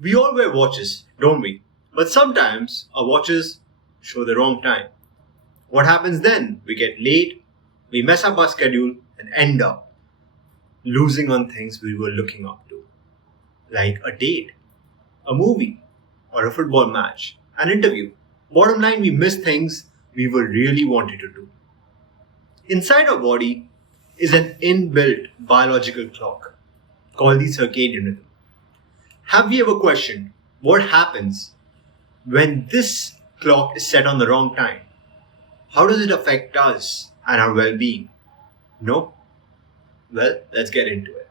We all wear watches, don't we? But sometimes our watches show the wrong time. What happens then? We get late, we mess up our schedule, and end up losing on things we were looking up to, like a date, a movie, or a football match, an interview. Bottom line, we miss things we were really wanted to do. Inside our body is an inbuilt biological clock called the circadian rhythm. Have you ever questioned what happens when this clock is set on the wrong time? How does it affect us and our well being? No? Well, let's get into it.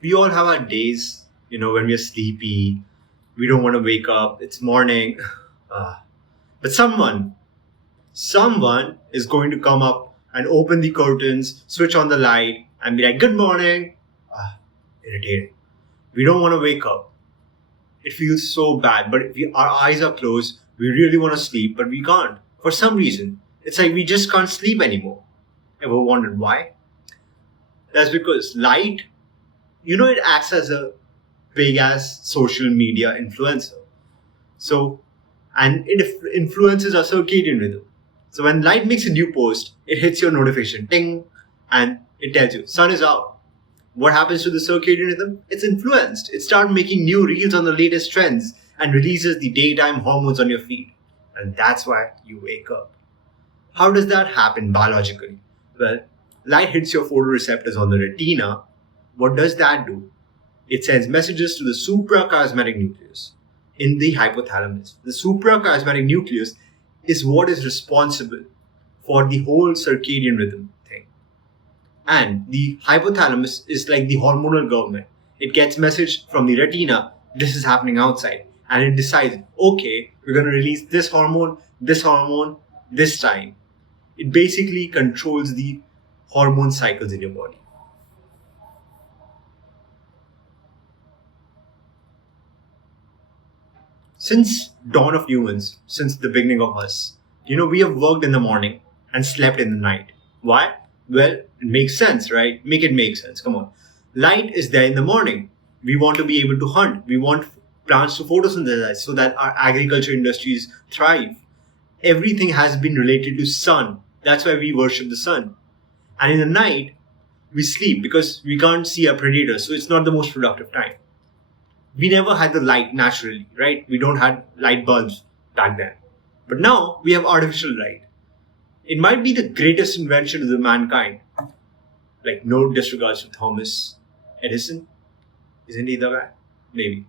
We all have our days, when we're sleepy, we don't want to wake up, it's morning. But someone is going to come up and open the curtains, switch on the light, and be like, good morning. Irritating. We don't want to wake up. It feels so bad, but if our eyes are closed, we really want to sleep, but we can't. For some reason, it's like we just can't sleep anymore. Ever wondered why? That's because light, it acts as a big ass social media influencer. And it influences our circadian rhythm. So when light makes a new post, it hits your notification, ting, and it tells you, sun is out. What happens to the circadian rhythm? It's influenced. It starts making new reels on the latest trends and releases the daytime hormones on your feed. And that's why you wake up. How does that happen biologically? Well, light hits your photoreceptors on the retina. What does that do? It sends messages to the suprachiasmatic nucleus in the hypothalamus. The suprachiasmatic nucleus is what is responsible for the whole circadian rhythm thing. And the hypothalamus is like the hormonal government. It gets message from the retina, this is happening outside. And it decides, okay, we're going to release this hormone, this time. It basically controls the hormone cycles in your body. Since dawn of humans, since the beginning of us, we have worked in the morning and slept in the night. Why? Well, it makes sense, right? Make it make sense. Come on. Light is there in the morning. We want to be able to hunt. We want plants to photosynthesize so that our agriculture industries thrive. Everything has been related to sun. That's why we worship the sun. And in the night, we sleep because we can't see our predators. So it's not the most productive time. We never had the light naturally, right? We don't have light bulbs back then. But now we have artificial light. It might be the greatest invention of the mankind. Like no disregards to Thomas Edison. Isn't he the guy? Maybe.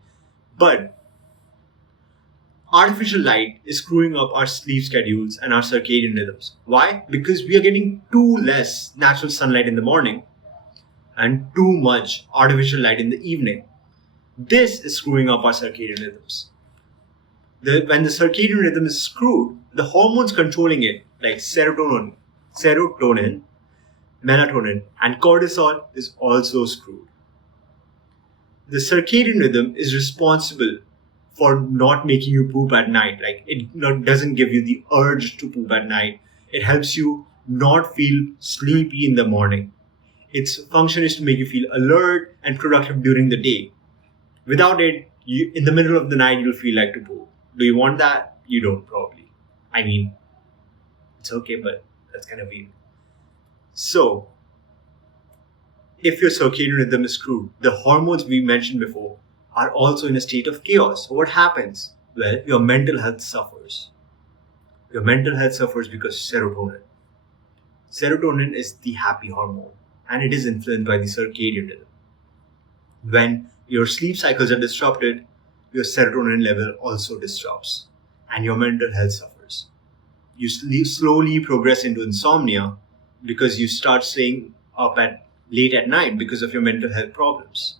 But artificial light is screwing up our sleep schedules and our circadian rhythms. Why? Because we are getting too less natural sunlight in the morning and too much artificial light in the evening. This is screwing up our circadian rhythms. When the circadian rhythm is screwed, the hormones controlling it, like serotonin, melatonin, and cortisol, is also screwed. The circadian rhythm is responsible for not making you poop at night. Like it doesn't give you the urge to poop at night. It helps you not feel sleepy in the morning. Its function is to make you feel alert and productive during the day. Without it, in the middle of the night, you'll feel like to poop. Do you want that? You don't, probably. I mean, it's okay, but that's kind of weird. So, if your circadian rhythm is screwed, the hormones we mentioned before are also in a state of chaos. So what happens? Well, your mental health suffers. Your mental health suffers because serotonin. Serotonin is the happy hormone, and it is influenced by the circadian rhythm. When your sleep cycles are disrupted, your serotonin level also disrupts, and your mental health suffers. You slowly progress into insomnia because you start staying up late at night because of your mental health problems.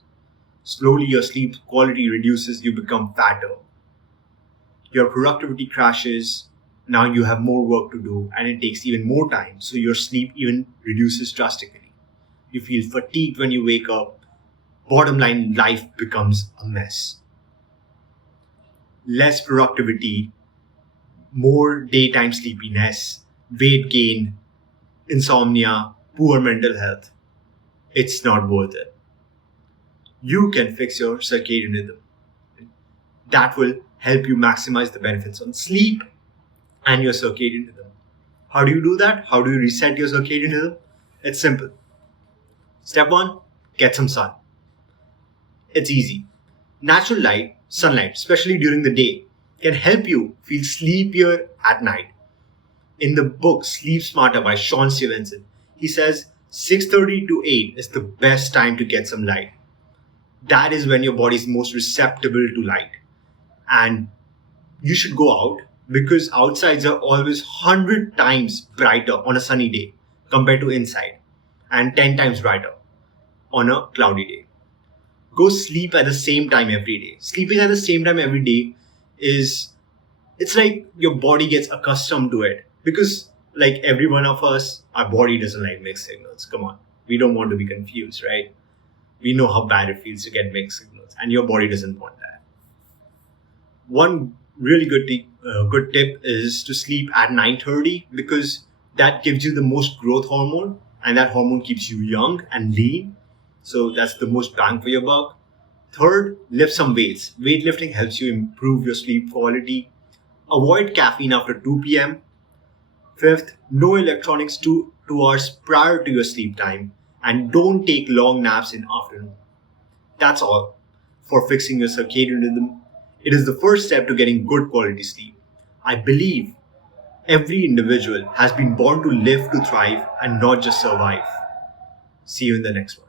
Slowly your sleep quality reduces, you become fatter. Your productivity crashes, now you have more work to do and it takes even more time, so your sleep even reduces drastically. You feel fatigued when you wake up. Bottom line, life becomes a mess. Less productivity, more daytime sleepiness, weight gain, insomnia, poor mental health. It's not worth it. you can fix your circadian rhythm. That will help you maximize the benefits on sleep and your circadian rhythm. How do you do that? How do you reset your circadian rhythm? It's simple. Step one, get some sun. It's easy. Natural light, sunlight, especially during the day, can help you feel sleepier at night. In the book Sleep Smarter by Shawn Stevenson, he says 6:30 to 8 is the best time to get some light. That is when your body is most receptible to light. And you should go out because outsides are always 100 times brighter on a sunny day compared to inside, and 10 times brighter on a cloudy day. Go sleep at the same time every day. Sleeping at the same time every day is, it's like your body gets accustomed to it, because like every one of us, our body doesn't like mixed signals. Come on, we don't want to be confused, right? We know how bad it feels to get mixed signals, and your body doesn't want that. One really good tip is to sleep at 9:30, because that gives you the most growth hormone, and that hormone keeps you young and lean. So that's the most bang for your buck. Third, lift some weights. Weightlifting helps you improve your sleep quality. Avoid caffeine after 2 p.m. Fifth, no electronics 2 hours prior to your sleep time, and don't take long naps in afternoon. That's all for fixing your circadian rhythm. It is the first step to getting good quality sleep. I believe every individual has been born to live to thrive and not just survive. See you in the next one.